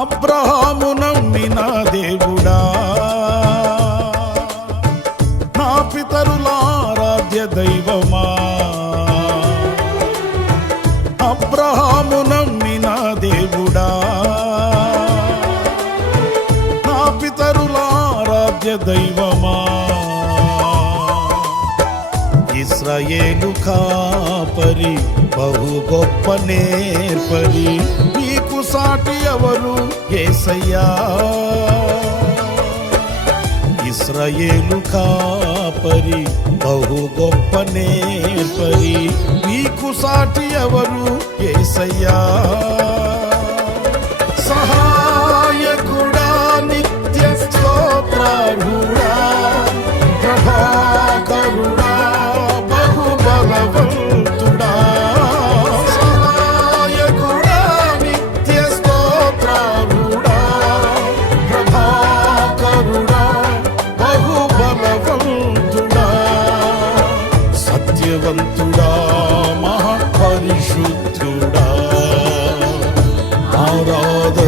అబ్రహాము నమ్మిన దేవుడా, నా పితరుల ఆరాధ్య దైవమా. అబ్రహాము నమ్మిన దేవుడా, నా పితరుల ఆరాధ్య దైవమా. ఇశ్రాయేలు కాపరి బహు గొప్ప నేర్పరి, నీకు సాటి ఎవరు యేసయ్యా. ఇశ్రాయేలు కాపరి బహు గొప్ప నేర్పరి, నీకు సాటి ఎవరు యేసయ్యా. సహాయకుడా, నిత్య స్తోత్రార్హుడా, ప్రభాకరుడా, బలవంతుడా. సహాయకుడా, నిత్య స్తోత్రార్హుడా, ప్రభాకరుడా, బహుబలవంతుడా. సత్యవంతుడా, మహాపరిశుద్ధుడా, ఆరాధ